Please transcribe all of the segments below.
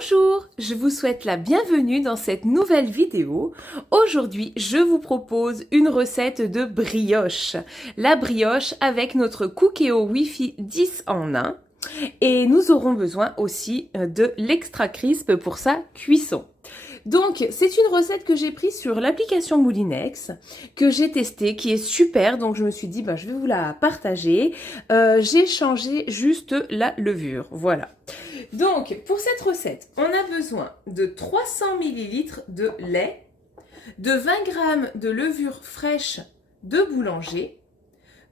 Bonjour, je vous souhaite la bienvenue dans cette nouvelle vidéo. Aujourd'hui, je vous propose une recette de brioche. La brioche avec notre Cookéo Wi-Fi 10 en 1. Et nous aurons besoin aussi de l'extra crisp pour sa cuisson. Donc, c'est une recette que j'ai prise sur l'application Moulinex, que j'ai testée, qui est super. Donc, je me suis dit, je vais vous la partager. J'ai changé juste la levure. Voilà. Donc, pour cette recette, on a besoin de 300 ml de lait, de 20 g de levure fraîche de boulanger,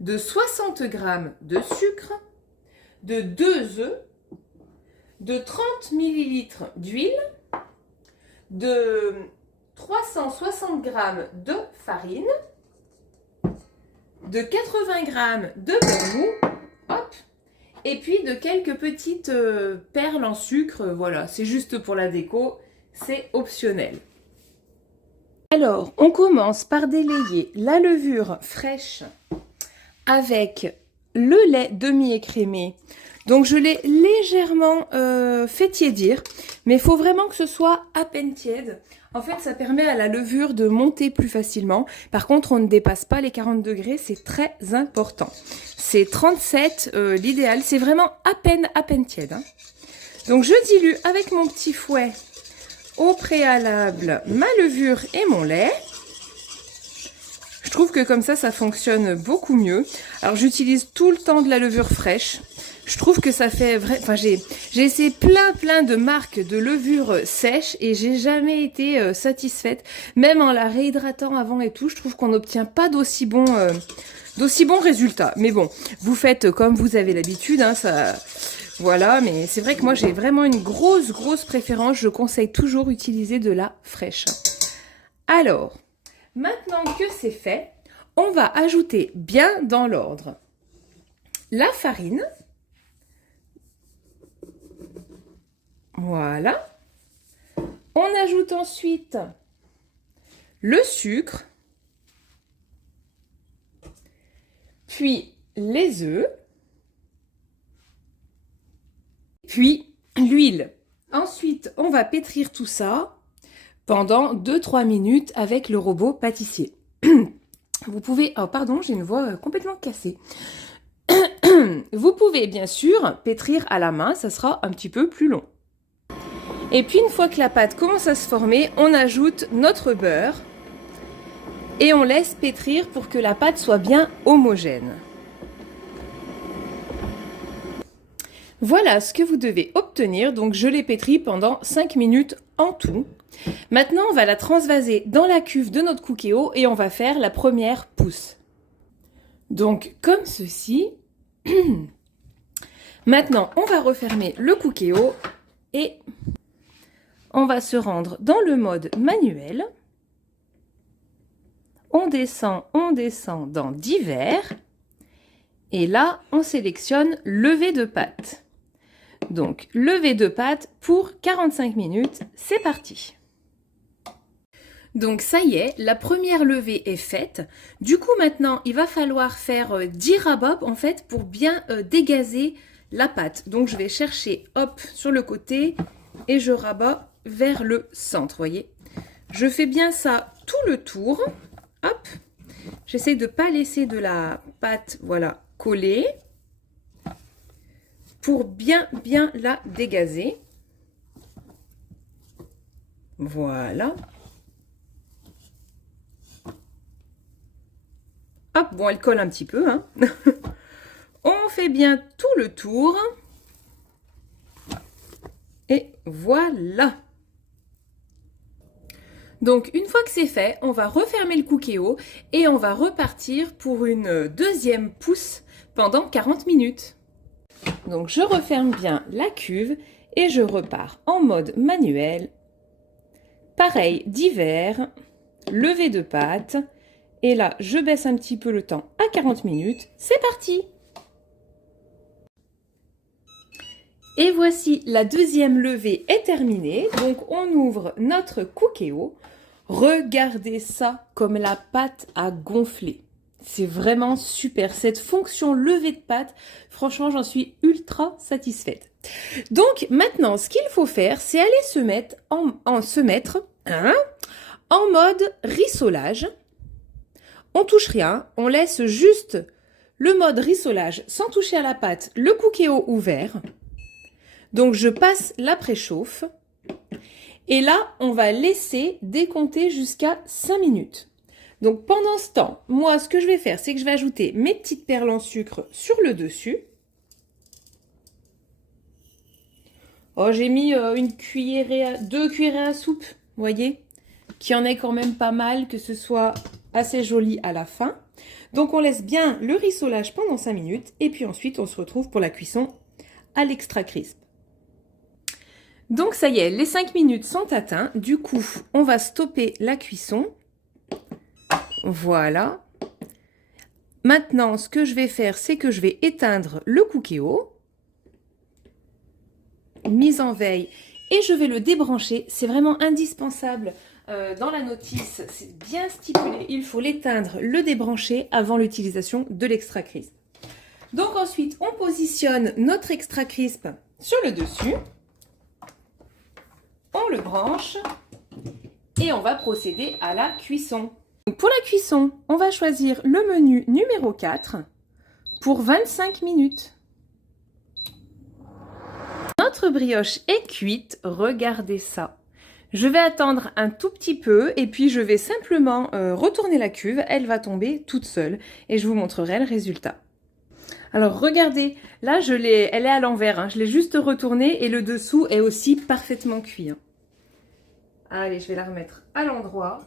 de 60 g de sucre, de 2 œufs, de 30 ml d'huile, de 360 g de farine, de 80 g de beurre mou, hop, et puis de quelques petites perles en sucre. Voilà, c'est juste pour la déco, c'est optionnel. Alors, on commence par délayer la levure fraîche avec le lait demi-écrémé. Donc je l'ai légèrement fait tiédir, mais il faut vraiment que ce soit à peine tiède. En fait, ça permet à la levure de monter plus facilement. Par contre, on ne dépasse pas les 40 degrés, c'est très important. C'est 37 l'idéal, c'est vraiment à peine tiède. Hein. Donc je dilue avec mon petit fouet au préalable ma levure et mon lait. Je trouve que comme ça fonctionne beaucoup mieux. Alors j'utilise tout le temps de la levure fraîche. Je trouve que ça fait vrai. Enfin, j'ai essayé plein de marques de levure sèche et j'ai jamais été satisfaite. Même en la réhydratant avant et tout, je trouve qu'on n'obtient pas d'aussi bons résultats. Mais bon, vous faites comme vous avez l'habitude, hein, ça. Voilà, mais c'est vrai que moi j'ai vraiment une grosse préférence. Je conseille toujours d'utiliser de la fraîche. Alors, maintenant que c'est fait, on va ajouter bien dans l'ordre la farine. Voilà. On ajoute ensuite le sucre, puis les œufs, puis l'huile. Ensuite, on va pétrir tout ça pendant 2-3 minutes avec le robot pâtissier. Vous pouvez... Oh pardon, j'ai une voix complètement cassée. Vous pouvez bien sûr pétrir à la main, ça sera un petit peu plus long. Et puis une fois que la pâte commence à se former, on ajoute notre beurre et on laisse pétrir pour que la pâte soit bien homogène. Voilà ce que vous devez obtenir. Donc je l'ai pétri pendant 5 minutes en tout. Maintenant on va la transvaser dans la cuve de notre Cookéo et on va faire la première pousse. Donc comme ceci. Maintenant on va refermer le Cookéo et on va se rendre dans le mode manuel. On descend dans divers. Et là, on sélectionne lever de pâte. Donc, lever de pâte pour 45 minutes. C'est parti. Donc, ça y est, la première levée est faite. Du coup, maintenant, il va falloir faire 10 rabats, en fait, pour bien dégazer la pâte. Donc, je vais chercher, hop, sur le côté et je rabats vers le centre, voyez. Je fais bien ça tout le tour. Hop. J'essaie de ne pas laisser de la pâte, voilà, coller pour bien la dégazer. Voilà. Hop, bon, elle colle un petit peu, hein. On fait bien tout le tour. Et voilà. Donc, une fois que c'est fait, on va refermer le Cookéo et on va repartir pour une deuxième pousse pendant 40 minutes. Donc, je referme bien la cuve et je repars en mode manuel. Pareil, divers, lever de pâte. Et là, je baisse un petit peu le temps à 40 minutes. C'est parti! Et voici, la deuxième levée est terminée. Donc, on ouvre notre Cookéo. Regardez ça comme la pâte a gonflé. C'est vraiment super. Cette fonction levée de pâte, franchement, j'en suis ultra satisfaite. Donc maintenant, ce qu'il faut faire, c'est aller se mettre en mode rissolage. On touche rien, on laisse juste le mode rissolage sans toucher à la pâte, le cookéo ouvert. Donc je passe la préchauffe. Et là, on va laisser décompter jusqu'à 5 minutes. Donc pendant ce temps, moi, ce que je vais faire, c'est que je vais ajouter mes petites perles en sucre sur le dessus. Oh, j'ai mis 2 cuillerées à soupe, vous voyez, qu'il y en ait quand même pas mal, que ce soit assez joli à la fin. Donc on laisse bien le rissolage pendant 5 minutes et puis ensuite on se retrouve pour la cuisson à l'extra crisp. Donc ça y est, les 5 minutes sont atteintes. Du coup, on va stopper la cuisson. Voilà. Maintenant, ce que je vais faire, c'est que je vais éteindre le cookéo. Mise en veille. Et je vais le débrancher. C'est vraiment indispensable. Dans la notice, c'est bien stipulé. Il faut l'éteindre, le débrancher avant l'utilisation de l'extra crisp. Donc ensuite, on positionne notre extra crisp sur le dessus. On le branche et on va procéder à la cuisson. Donc pour la cuisson, on va choisir le menu numéro 4 pour 25 minutes. Notre brioche est cuite, regardez ça. Je vais attendre un tout petit peu et puis je vais simplement retourner la cuve, elle va tomber toute seule et je vous montrerai le résultat. Alors regardez, là elle est à l'envers, hein. Je l'ai juste retournée et le dessous est aussi parfaitement cuit. Hein. Allez, je vais la remettre à l'endroit.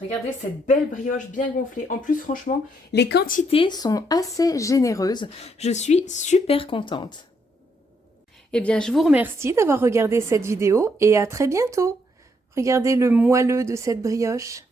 Regardez cette belle brioche bien gonflée. En plus, franchement, les quantités sont assez généreuses. Je suis super contente. Eh bien, je vous remercie d'avoir regardé cette vidéo et à très bientôt. Regardez le moelleux de cette brioche.